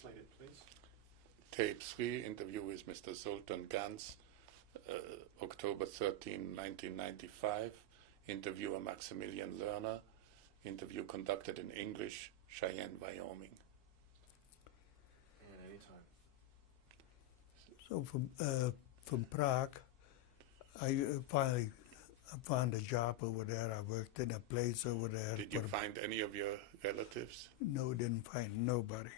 slated, please. Tape 3, interview with Mr. Zoltan Gancz, October 13, 1995. Interviewer Maximilian Lerner. Interview conducted in English, Cheyenne, Wyoming. And anytime. So from Prague, I finally found a job over there. I worked in a place over there. Did you find any of your relatives? No, didn't find nobody.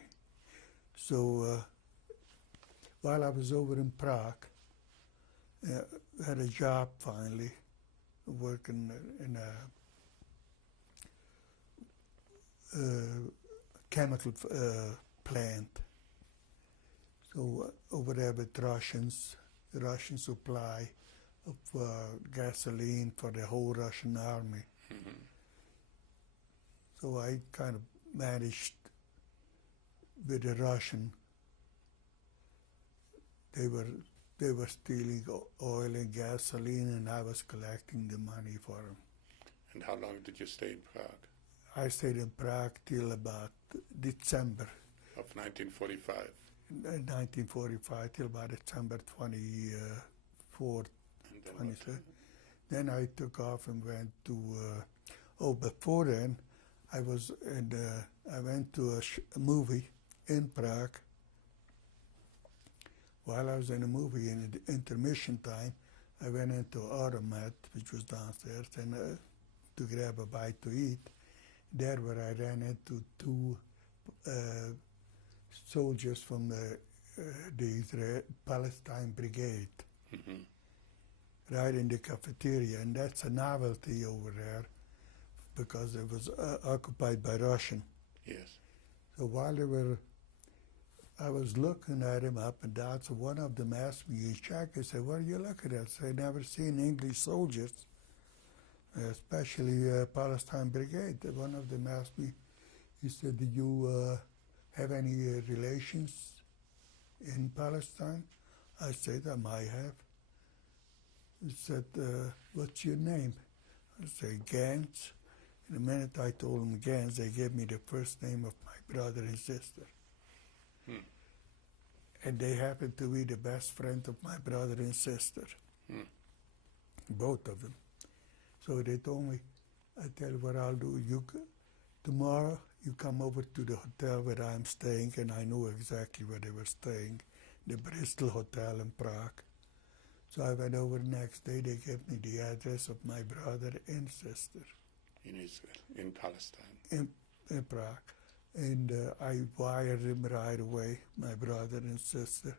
So while I was over in Prague, had a job finally, working in a chemical plant. So over there with Russians, the Russian supply of gasoline for the whole Russian army. Mm-hmm. So I kind of managed with the Russian. They were stealing oil and gasoline, and I was collecting the money for them. And how long did you stay in Prague? I stayed in Prague till about December. Of 1945? 1945, till about December 24th, And then 23rd. Then I took off and went to, before then, I went to a movie in Prague. While I was in a movie, in the intermission time, I went into Automat, which was downstairs, and to grab a bite to eat. There where I ran into two soldiers from the Israel Palestine Brigade, Mm-hmm. right in the cafeteria, and that's a novelty over there because it was occupied by Russian. Yes. So while I was looking at him up and down, so one of them asked me, Jack, I said, what are you looking at? I said, I've never seen English soldiers, especially Palestine Brigade. One of them asked me, he said, do you have any relations in Palestine? I said, I might have. He said, what's your name? I said, Gancz. In a minute I told him Gancz, they gave me the first name of my brother and sister. Hmm. And they happened to be the best friend of my brother and sister, both of them. So they told me, I tell you what I'll do, tomorrow you come over to the hotel where I'm staying, and I knew exactly where they were staying, the Bristol Hotel in Prague. So I went over the next day, they gave me the address of my brother and sister. In Israel, in Palestine. In Prague. And I wired him right away, my brother and sister.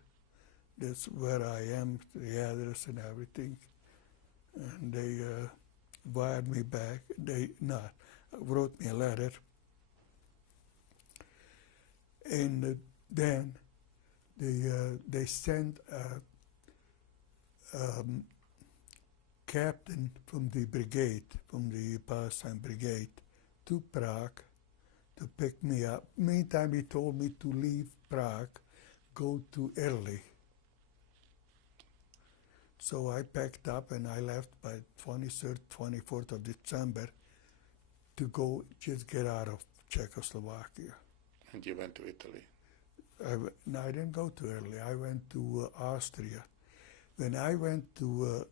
That's where I am, the address and everything. And they wired me back. They wrote me a letter. And then they sent a captain from the brigade, from the Palestine Brigade, to Prague to pick me up. Meantime, he told me to leave Prague, go to Italy. So I packed up and I left by 23rd, 24th of December to go just get out of Czechoslovakia. And you went to Italy? No, I didn't go to Italy. I went to Austria. When I went to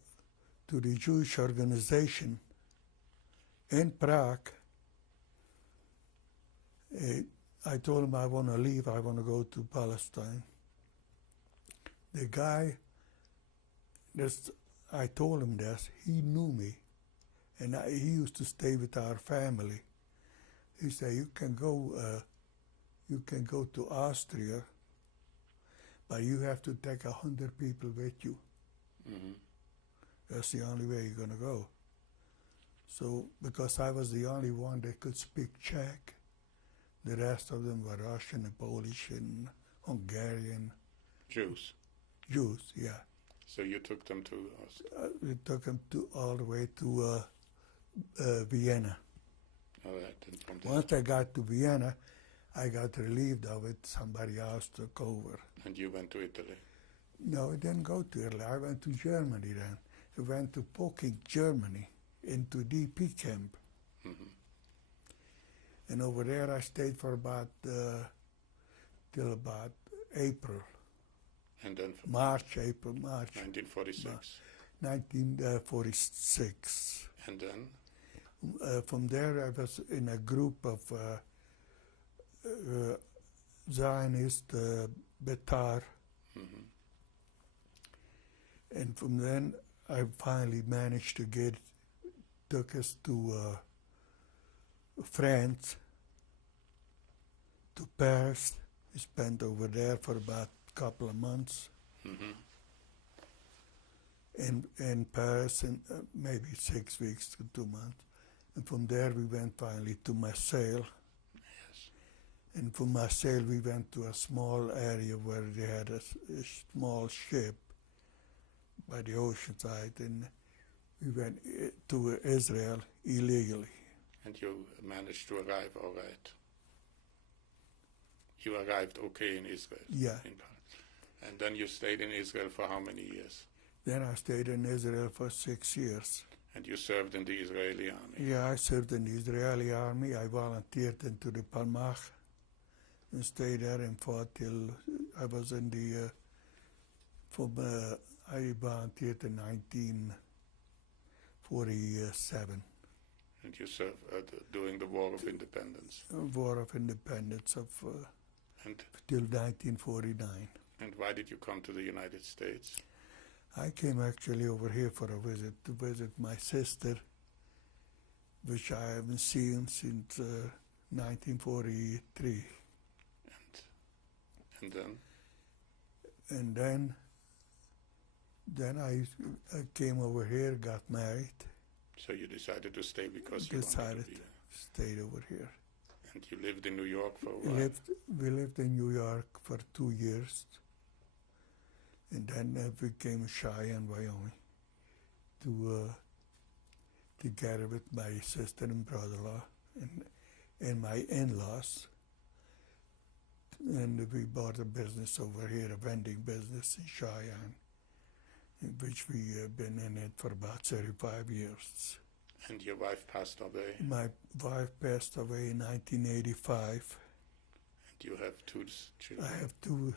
the Jewish organization in Prague, I told him I want to leave, I want to go to Palestine. The guy, I told him this, he knew me, and he used to stay with our family. He said, you can go to Austria, but you have to take 100 people with you. Mm-hmm. That's the only way you're going to go. So, because I was the only one that could speak Czech, the rest of them were Russian and Polish and Hungarian. Jews? Jews, yeah. So you took them to Austria? We took them all the way to Vienna. All right. And from there, Once I got to Vienna, I got relieved of it. Somebody else took over. and you went to Italy? No, I didn't go to Italy. I went to Germany then. I went to Poking, Germany, into DP camp. Mm-hmm. And over there I stayed for about till about April, And then March, 1946. 1946. And then? From there, I was in a group of Zionist Betar, and from then I finally managed to took us to France, to Paris. We spent over there for about a couple of months. In Paris, and maybe 6 weeks to 2 months. And from there we went finally to Marseille. Yes. And from Marseille we went to a small area where they had a small ship by the ocean side, and we went to Israel illegally. And you managed to arrive all right. You arrived okay in Israel. Yeah. And then you stayed in Israel for how many years? Then I stayed in Israel for 6 years. And you served in the Israeli army? Yeah, I served in the Israeli army. I volunteered into the Palmach and stayed there and fought till I was in the, I volunteered in 1947. And you served during the War of Independence? War of Independence till 1949. And why did you come to the United States? I came actually over here for a visit, to visit my sister, which I haven't seen since 1943. And then? And then I came over here, got married. So you decided to stay because you wanted to be there. Stayed over here. And you lived in New York for a while? We lived in New York for 2 years. And then we came to Cheyenne, Wyoming, together with my sister and brother-in-law and my in-laws. And we bought a business over here, a vending business in Cheyenne, in which we have been in it for about 35 years. And your wife passed away? My wife passed away in 1985. And you have 2 children? I have 2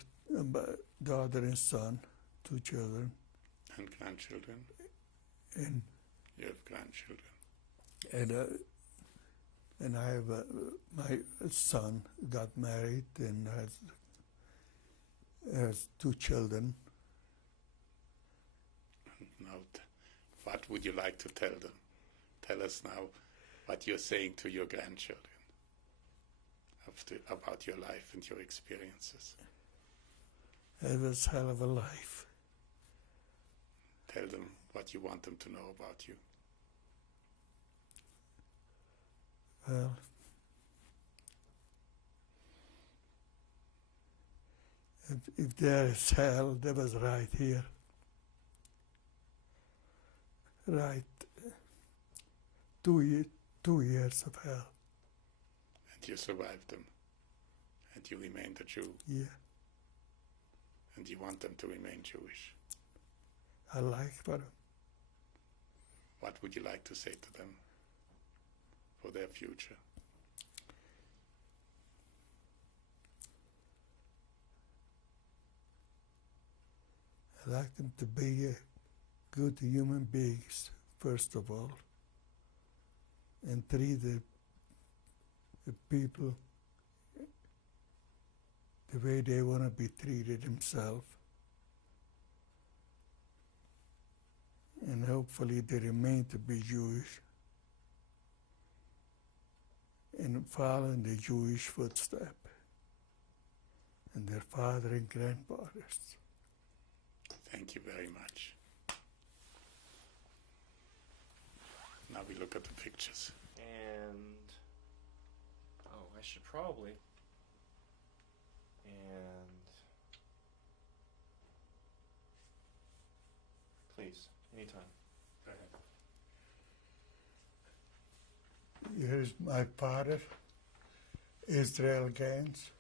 daughter and son, 2 children. And grandchildren? And you have grandchildren. And I have my son got married and has 2 children. Now, what would you like to tell them? Tell us now what you're saying to your grandchildren about your life and your experiences. It was a hell of a life. Tell them what you want them to know about you. Well, if there is hell, that was right here. Right. 2 years of hell. And you survived them. And you remained a Jew. Yeah. And you want them to remain Jewish. I like for them. What would you like to say to them for their future? I like them to be good human beings, first of all, and treat the people the way they want to be treated themselves. And hopefully they remain to be Jewish and follow in the Jewish footstep and their father and grandfathers. Thank you very much. Now we look at the pictures. And, I should probably, and, please, anytime. Go ahead. Here's my father, Israel Gancz,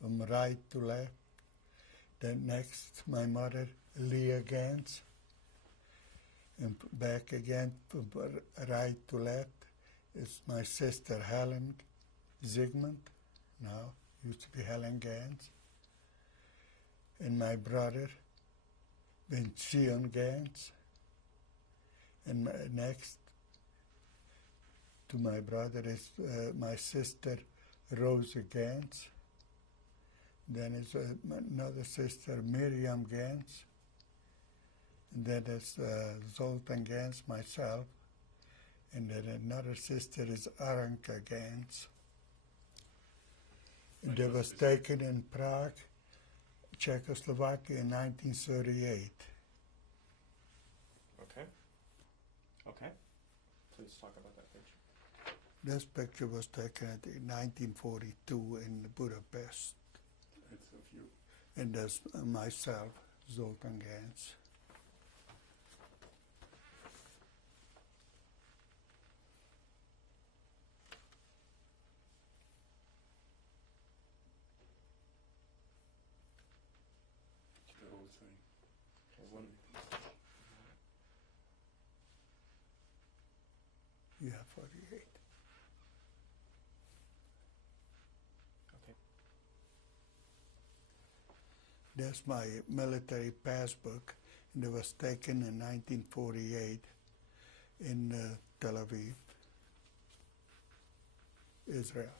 from right to left. Then next, my mother, Leah Gancz. And back again, from right to left, is my sister, Helen Zygmunt. Now, used to be Helen Gancz, and my brother, Ben Zion Gancz, and next to my brother is my sister Rosa Gancz. Then is another sister Miriam Gancz, and then there's Zoltan Gancz, myself, and then another sister is Aranka Gancz. And they was taken in Prague, Czechoslovakia in 1938. Okay. Okay. Please talk about that picture. This picture was taken in 1942 in Budapest. It's of you. And there's myself, Zoltan Gancz. The whole thing. Okay, one. Yeah, 48. Okay. That's my military passbook, and it was taken in 1948 in Tel Aviv, Israel.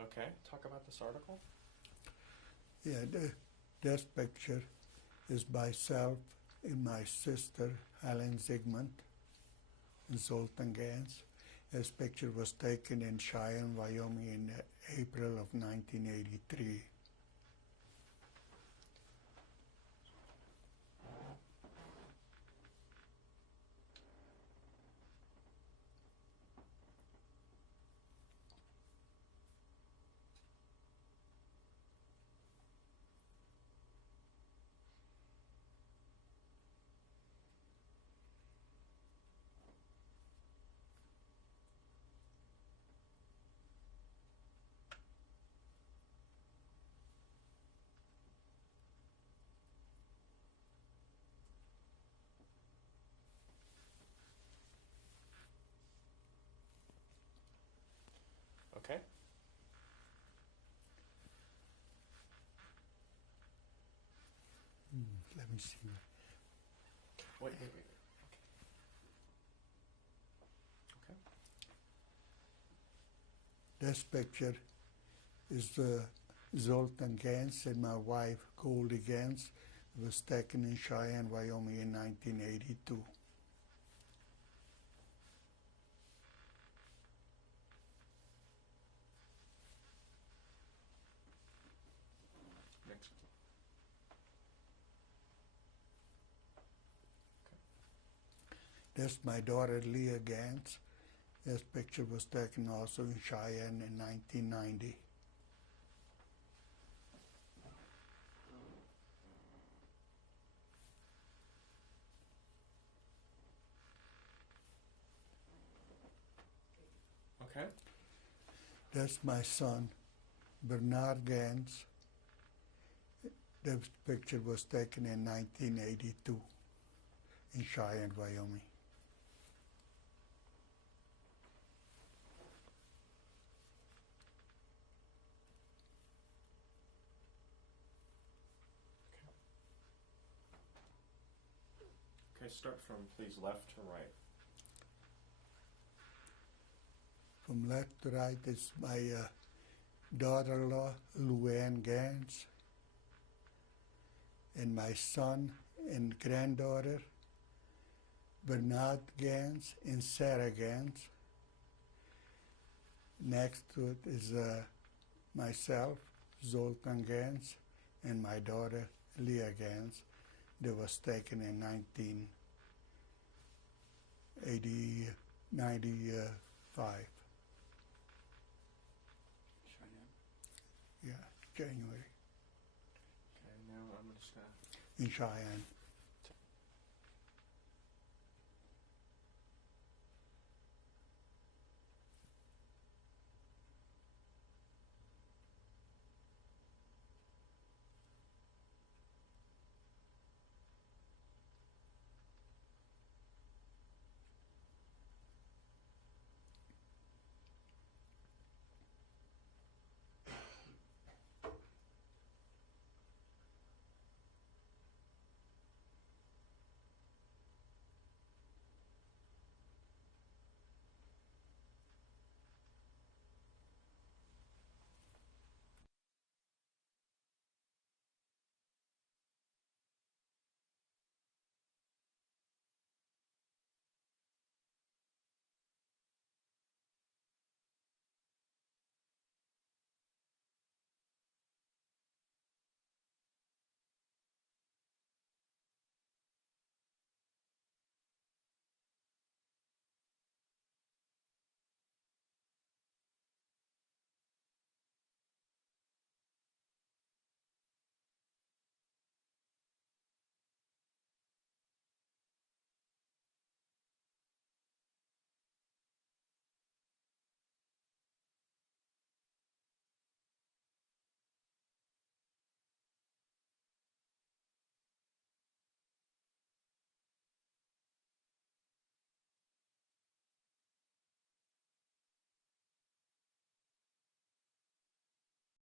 Okay. Talk about this article. Yeah, this picture is myself and my sister, Helen Zygmunt, and Zoltan Gancz. This picture was taken in Cheyenne, Wyoming in April of 1983. Okay. Let me see. Wait. Okay. Okay. This picture is Zoltan Gancz and my wife, Goldie Gancz. It was taken in Cheyenne, Wyoming in 1982. Next. This my daughter, Leah Gancz. This picture was taken also in Cheyenne in 1990. Okay. That's my son, Bernard Gancz. This picture was taken in 1982 in Cheyenne, Wyoming. Okay, start from please left to right. From left to right is my daughter-in-law, Luann Gancz, and my son and granddaughter, Bernard Gancz and Sarah Gancz. Next to it is myself, Zoltan Gancz, and my daughter, Leah Gancz. That was taken in 1995. Cheyenne. Yeah, January Okay, now I'm just gonna. in Cheyenne.